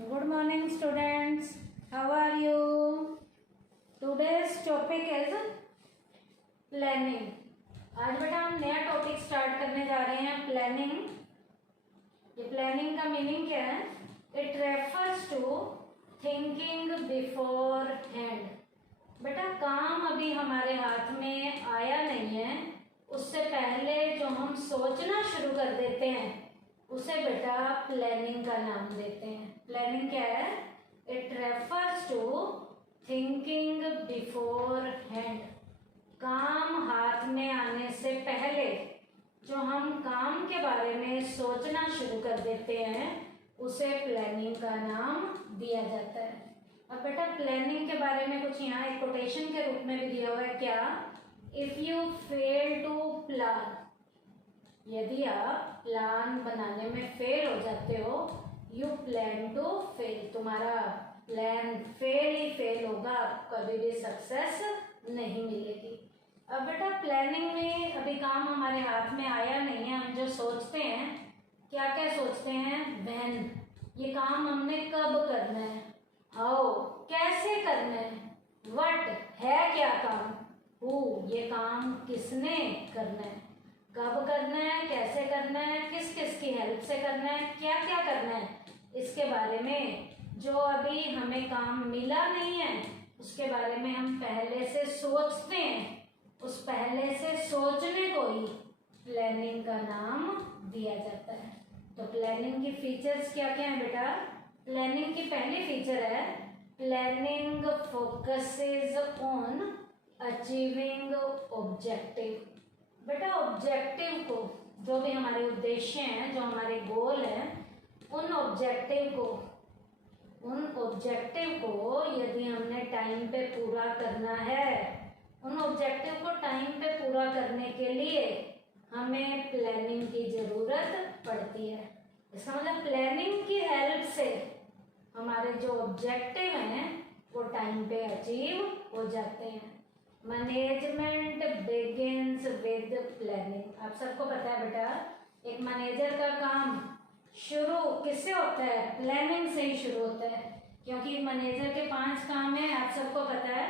Good morning students. How are you? Today's topic is planning. आज बेटा हम नया टॉपिक स्टार्ट करने जा रहे हैं प्लानिंग। ये प्लानिंग का मीनिंग क्या है? It refers to thinking beforehand. बेटा काम अभी हमारे हाथ में आया नहीं है, उससे पहले जो हम सोचना शुरू कर देते हैं उसे बेटा प्लानिंग का नाम देते हैं। प्लानिंग क्या है? It refers to thinking beforehand. काम हाथ में आने से पहले जो हम काम के बारे में सोचना शुरू कर देते हैं उसे प्लानिंग का नाम दिया जाता है। अब बेटा प्लानिंग के बारे में कुछ यहाँ एक कोटेशन के रूप में भी दिया हुआ है। क्या? If you fail to plan, यदि आप प्लान बनाने में फेल हो जाते हो, यू प्लान टू फेल, तुम्हारा प्लान फेल ही फेल होगा, आपको कभी भी सक्सेस नहीं मिलेगी। अब बेटा प्लानिंग में अभी काम हमारे हाथ में आया नहीं है, हम जो सोचते हैं क्या क्या सोचते हैं? व्हेन, ये काम हमने कब करना है। हाउ, कैसे करना है। व्हाट, है क्या काम। हु, ये काम किसने करना है, कब करना है, कैसे करना है, किस किस की हेल्प से करना है, क्या क्या करना है, इसके बारे में जो अभी हमें काम मिला नहीं है उसके बारे में हम पहले से सोचते हैं। उस पहले से सोचने को ही प्लानिंग का नाम दिया जाता है। तो प्लानिंग की फीचर्स क्या क्या हैं बेटा? प्लानिंग की पहली फीचर है planning focuses on achieving objective. बेटा ऑब्जेक्टिव को, जो भी हमारे उद्देश्य हैं, जो हमारे गोल हैं, उन ऑब्जेक्टिव को यदि हमने टाइम पे पूरा करना है, उन ऑब्जेक्टिव को टाइम पे पूरा करने के लिए हमें प्लानिंग की ज़रूरत पड़ती है। इसका मतलब प्लानिंग की हेल्प से हमारे जो ऑब्जेक्टिव हैं वो टाइम पे अचीव हो जाते हैं। Management begins with planning. आप सबको पता है बेटा एक मैनेजर का काम शुरू किससे होता है? प्लानिंग से ही शुरू होता है, क्योंकि मैनेजर के 5 काम हैं, आप सबको पता है।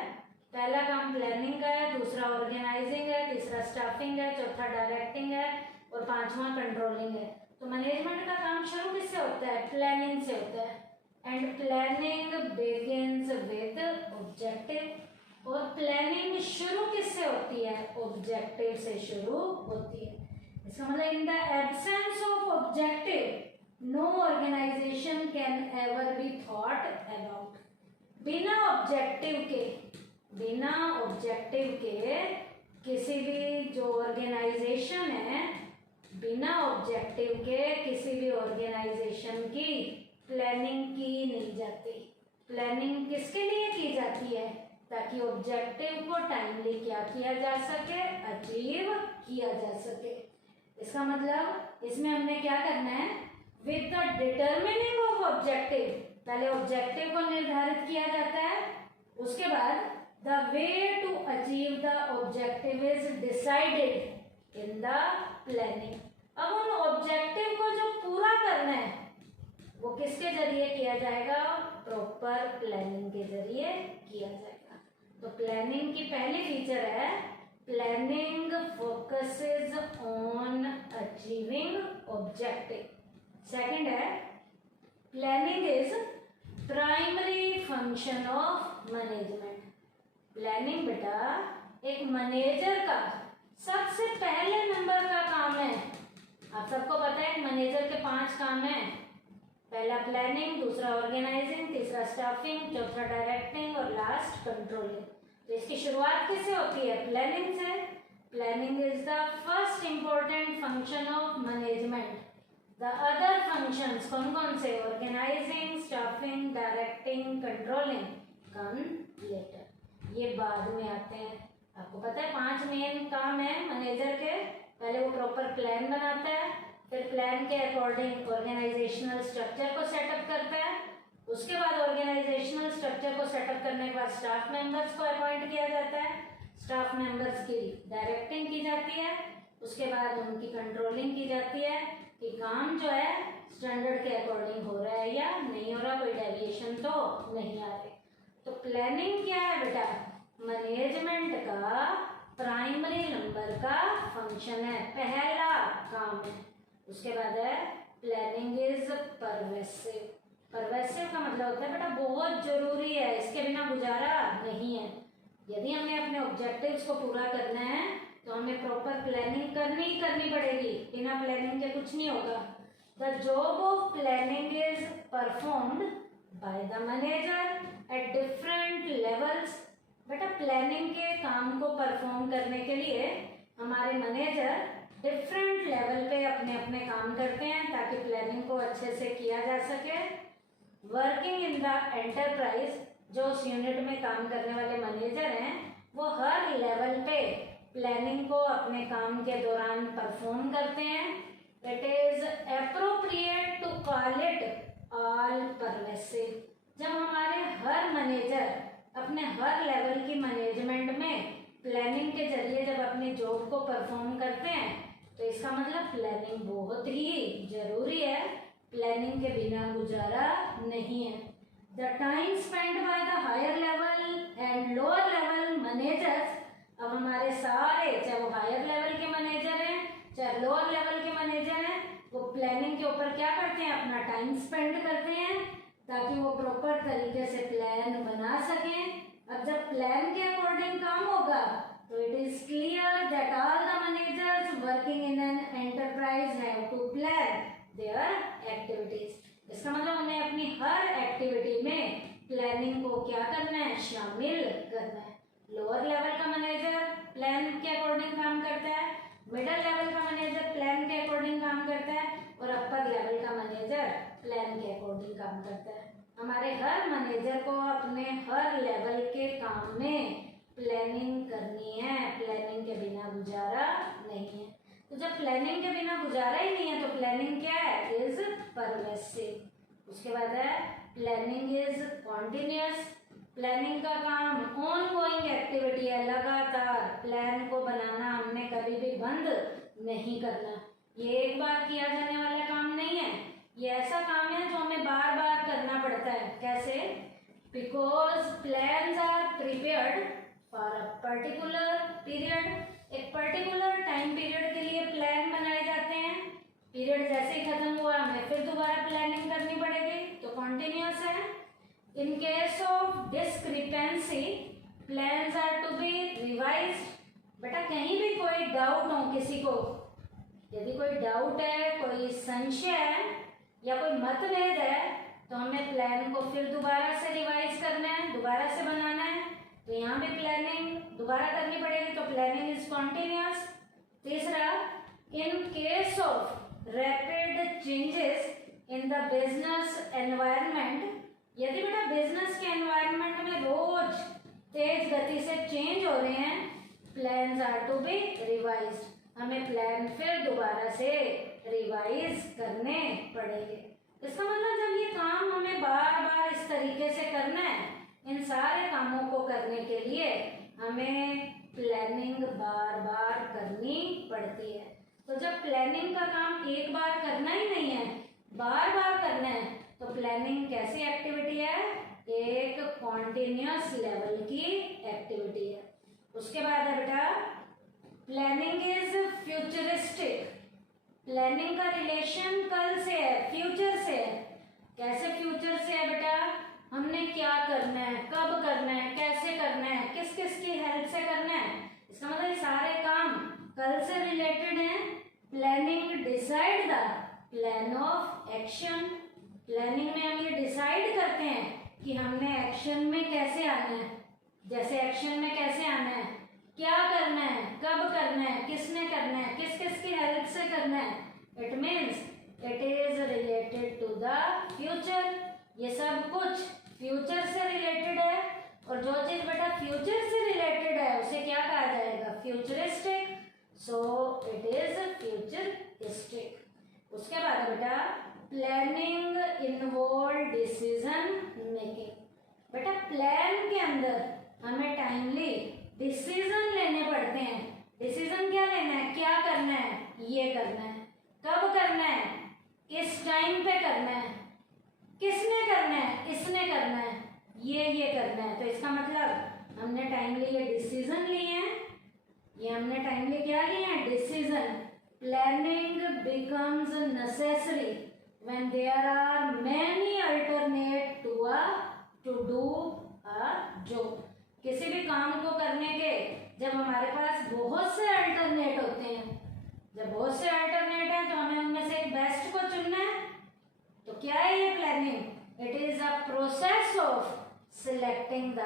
पहला काम प्लानिंग का है, दूसरा ऑर्गेनाइजिंग है, तीसरा स्टाफिंग है, चौथा डायरेक्टिंग है और 5वां कंट्रोलिंग है। तो मैनेजमेंट का काम शुरू किससे होता है? प्लानिंग से होता है। And planning begins with objective. और प्लानिंग शुरू किससे होती है? ऑब्जेक्टिव से शुरू होती है। इसका मतलब in the absence of objective no organization can ever be thought about. बिना ऑब्जेक्टिव के किसी भी जो ऑर्गेनाइजेशन है, बिना ऑब्जेक्टिव के किसी भी ऑर्गेनाइजेशन की प्लानिंग की नहीं जाती। प्लानिंग किसके लिए की जाती है? ताकि ऑब्जेक्टिव को टाइमली क्या किया जा सके? अचीव किया जा सके। इसका मतलब इसमें हमने क्या करना है? With the determining of objective, पहले ऑब्जेक्टिव को निर्धारित किया जाता है, उसके बाद the way to achieve the objective is decided in the planning. अब उन ऑब्जेक्टिव को जो पूरा करना है वो किसके जरिए किया जाएगा? प्रॉपर प्लानिंग के जरिए किया जाएगा। तो प्लानिंग की पहली फीचर है planning focuses on achieving objective. Second है planning is primary function of management. Planning बेटा एक मैनेजर का सबसे पहले नंबर का काम है। आप सबको पता है मैनेजर के 5 काम हैं। पहला प्लानिंग, दूसरा ऑर्गेनाइजिंग, तीसरा स्टाफिंग, चौथा डायरेक्टिंग और लास्ट कंट्रोलिंग। तो इसकी शुरुआत किससे होती है? प्लानिंग से। Planning is the first important function of management. The other functions कौन कौन से? Organizing, staffing, directing, controlling come later, ये बाद में आते हैं। आपको पता है 5 मेन काम है मैनेजर के। पहले वो प्रॉपर प्लान बनाता है, फिर प्लान के अकॉर्डिंग ऑर्गेनाइजेशनल स्ट्रक्चर को सेटअप करता है, उसके बाद ऑर्गेनाइजेशनल स्ट्रक्चर को सेटअप करने के बाद स्टाफ मेंबर्स को अपॉइंट किया जाता है, स्टाफ मेंबर्स की डायरेक्टिंग की जाती है, उसके बाद उनकी कंट्रोलिंग की जाती है कि काम जो है स्टैंडर्ड के अकॉर्डिंग हो रहा है या नहीं हो रहा, कोई डेविएशन तो नहीं आ रहे। तो प्लानिंग क्या है बेटा, मैनेजमेंट का प्राइमरी नंबर का फंक्शन है, पहला काम है। उसके बाद है प्लानिंग इज परवेसिव। परवेसिव का मतलब होता है बेटा बहुत जरूरी है, इसके बिना गुजारा नहीं है। यदि हमें अपने ऑब्जेक्टिव्स को पूरा करना है तो हमें प्रॉपर प्लानिंग करनी पड़ेगी, बिना प्लानिंग के कुछ नहीं होगा। The job of planning is performed by the manager at different levels. बेटा प्लानिंग के काम को परफॉर्म करने के लिए हमारे मैनेजर डिफरेंट लेवल पे अपने अपने काम करते हैं ताकि प्लानिंग को अच्छे से किया जा सके। वर्किंग इन द एंटरप्राइज, जो उस यूनिट में काम करने वाले मैनेजर हैं वो हर लेवल पे प्लानिंग को अपने काम के दौरान परफॉर्म करते हैं। It is appropriate to call it all pervasive. जब हमारे हर मैनेजर अपने हर लेवल की मैनेजमेंट में प्लानिंग के जरिए जब अपनी जॉब को परफॉर्म करते हैं तो इसका मतलब प्लानिंग बहुत ही जरूरी है, प्लानिंग के बिना गुजारा नहीं है। The time spend by the higher level and lower level managers, अब हमारे सारे चाहे वो हायर लेवल के मैनेजर हैं चाहे लोअर लेवल के मैनेजर हैं, वो प्लानिंग के ऊपर क्या करते हैं, अपना टाइम स्पेंड करते हैं ताकि वो प्रॉपर तरीके से प्लान बना सकें। अब जब प्लान के अकॉर्डिंग काम होगा तो it is clear that all the managers working in an enterprise have to plan their activities. इसका मतलब उन्हें अपनी हर एक्टिविटी में प्लानिंग को क्या करना है, शामिल करना है। लोअर लेवल का मैनेजर प्लान के अकॉर्डिंग काम करता है, मिडिल लेवल का मैनेजर प्लान के अकॉर्डिंग काम करता है और अपर लेवल का मैनेजर प्लान के अकॉर्डिंग काम करता है। हमारे हर मैनेजर को अपने हर लेवल के काम में प्लानिंग करनी है, प्लानिंग के बिना गुजारा नहीं है। तो जब प्लानिंग के बिना गुजारा ही नहीं है तो प्लानिंग क्या है, इज परवेसिव। उसके बाद है प्लानिंग इज कॉन्टिन्यूअस। प्लानिंग का काम ऑन गोइंग एक्टिविटी है, लगातार प्लान को बनाना हमने कभी भी बंद नहीं करना। ये एक बार किया जाने वाला काम नहीं है, ये ऐसा काम है जो हमें बार बार करना पड़ता है। कैसे, because plans are prepared for a particular period. एक पर्टिकुलर टाइम पीरियड के लिए प्लान बनाए जाते हैं, पीरियड जैसे ही खत्म हुआ हमें फिर दोबारा प्लानिंग करनी पड़ेगी, तो कॉन्टिन्यूअस है। In case of discrepancy plans are to be revised. बेटा कहीं भी कोई डाउट हो किसी को, यदि कोई डाउट है, कोई संशय है या कोई मतभेद है तो हमें प्लान को फिर दोबारा से रिवाइज करना है, दोबारा से बनाना है। तो यहाँ भी प्लानिंग दोबारा करनी पड़ेगी, तो प्लानिंग इज कॉन्टिन्यूअस। तीसरा, in case of rapid changes in the business environment, यदि बेटा बिजनेस के एनवायरनमेंट में रोज तेज गति से चेंज हो रहे हैं, plans are to be revised. हमें प्लान फिर दोबारा से रिवाइज करने पड़ेंगे। इसका मतलब जब ये काम हमें बार बार इस तरीके से करना है, इन सारे कामों को करने के लिए हमें प्लानिंग बार बार करनी पड़ती है। तो जब प्लानिंग का काम एक बार करना ही नहीं है, बार बार करना है, तो प्लानिंग कैसी एक्टिविटी है, एक कॉन्टिन्यूअस लेवल की एक्टिविटी है। उसके बाद है बेटा प्लानिंग इज फ्यूचरिस्टिक। प्लानिंग का रिलेशन कल से है, फ्यूचर से है। कैसे फ्यूचर से है बेटा, हमने क्या करना है, कब करना है, कैसे करना है, किस किस की हेल्प से करना है, इसका मतलब सारे काम कल से रिलेटेड हैं। Planning decide the plan of action. Planning में हम ये डिसाइड करते हैं कि हमने एक्शन में कैसे आना है, जैसे एक्शन में कैसे आना है, क्या करना है, कब करना है, किसने करना है, किस किस की हेल्प से करना है। It means it is related to the future. ये सब कुछ फ्यूचर से रिलेटेड है, और जो चीज बेटा फ्यूचर से रिलेटेड है उसे क्या कहा जाएगा, futuristic. So it is futuristic. उसके बाद बेटा प्लानिंग इन्वॉल्व डिसीजन मेकिंग। बेटा प्लान के अंदर हमें टाइमली डिसीजन लेने पड़ते हैं। डिसीजन क्या लेना है, क्या करना है, ये करना है, कब करना है, किस टाइम पे करना है, किसने करना है, इसने करना है, ये करना है। तो इसका मतलब हमने टाइमली ये डिसीजन लिए हैं, ये हमने टाइमली क्या लिए हैं, decision. Planning becomes necessary when there are many alternate to do a job. किसी भी काम को करने के जब हमारे पास बहुत से अल्टरनेट होते हैं, जब बहुत से अल्टरनेट हैं तो हमें उनमें से एक बेस्ट को चुनना है। तो क्या है ये planning? It is a process of selecting the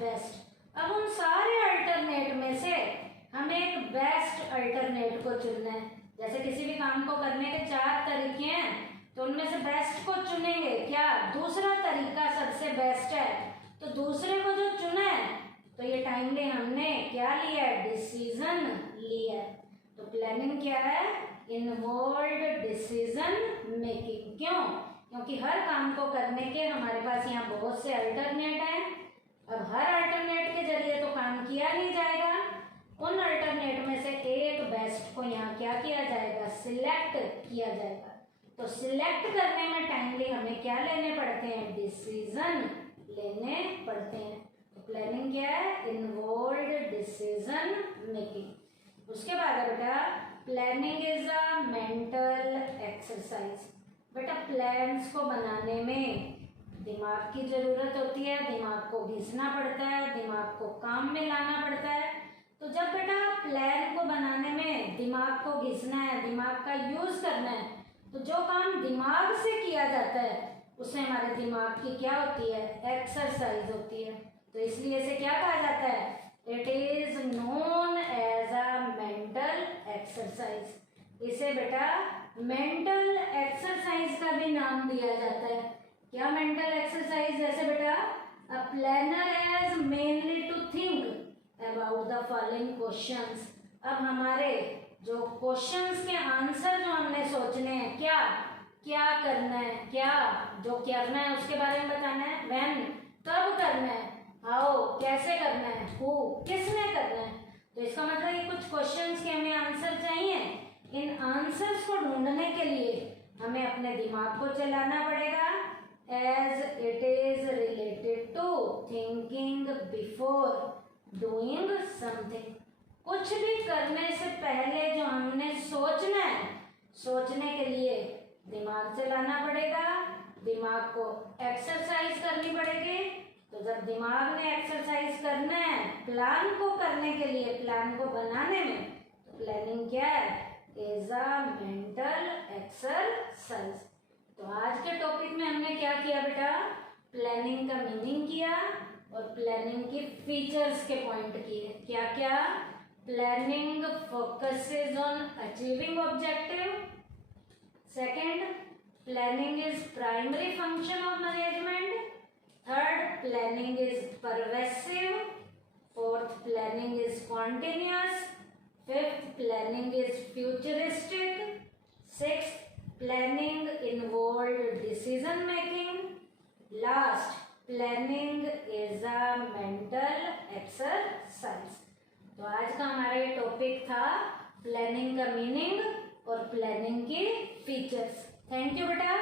best. अब उन सारे अल्टरनेट में से हमें एक बेस्ट अल्टरनेट को चुनना है। जैसे किसी भी काम को करने के 4 तरीके हैं, तो उनमें से बेस्ट को चुनेंगे। क्या दूसरा तरीका सबसे बेस्ट है, तो दूसरे को जो चुना है, तो ये टाइमली हमने क्या लिया है, डिसीजन लिया है। तो प्लानिंग क्या है, इन्वॉल्व्ड डिसीजन मेकिंग। क्यों? क्योंकि हर काम को करने के हमारे पास यहाँ बहुत से अल्टरनेट हैं। अब हर अल्टरनेट के जरिए तो काम किया नहीं जाएगा, उन अल्टरनेट में से एक बेस्ट को यहाँ क्या किया जाएगा, सिलेक्ट किया जाएगा। तो सिलेक्ट करने में टाइमली हमें क्या लेने पड़ते हैं, डिसीजन लेने पड़ते हैं। तो प्लानिंग क्या है, इन्वॉल्व्ड डिसीजन मेकिंग। उसके बाद है बेटा, planning is a mental exercise. बेटा प्लान्स को बनाने में दिमाग की जरूरत होती है, दिमाग को घिसना पड़ता है, दिमाग को काम में लाना पड़ता है। तो जब बेटा प्लान को बनाने में दिमाग को घिसना है, दिमाग का यूज करना है, तो जो काम दिमाग से किया जाता है उससे हमारे दिमाग की क्या होती है, एक्सरसाइज होती है। तो इसलिए इसे क्या कहा जाता है, it is known as a mental exercise. इसे बेटा मेंटल एक्सरसाइज का भी नाम दिया जाता है। क्या मेंटल एक्सरसाइज? जैसे बेटा a planner has mainly to think about the following questions. अब हमारे जो क्वेश्चंस के आंसर जो हमने सोचने हैं, क्या क्या करना है, क्या जो करना है उसके बारे में बताना है, व्हेन कब करना है, हाउ कैसे करना है, हु किसने करना है। तो इसका मतलब ये कुछ क्वेश्चंस के हमें आंसर चाहिए। इन आंसर्स को ढूंढने के लिए हमें अपने दिमाग को चलाना पड़ेगा, as it is related to thinking before doing something. कुछ भी करने से पहले जो हमने सोचना है, सोचने के लिए दिमाग चलाना पड़ेगा, दिमाग को एक्सरसाइज करनी पड़ेगी। तो जब दिमाग ने एक्सरसाइज करना है प्लान को करने के लिए, प्लान को बनाने में, तो प्लानिंग क्या है, इज अ मेंटल एक्सरसाइज। तो आज के टॉपिक में हमने क्या किया बेटा, प्लानिंग का मीनिंग किया और प्लानिंग की फीचर्स के पॉइंट किए। क्या क्या? Planning focuses on achieving objective. Second, planning is primary function of management. Third, planning is pervasive. Fourth, planning is continuous. Fifth, planning is futuristic. Sixth, planning involved decision making. Last, planning is a mental exercise. तो आज का हमारा ये topic था planning का meaning और planning की features. Thank you बेटा।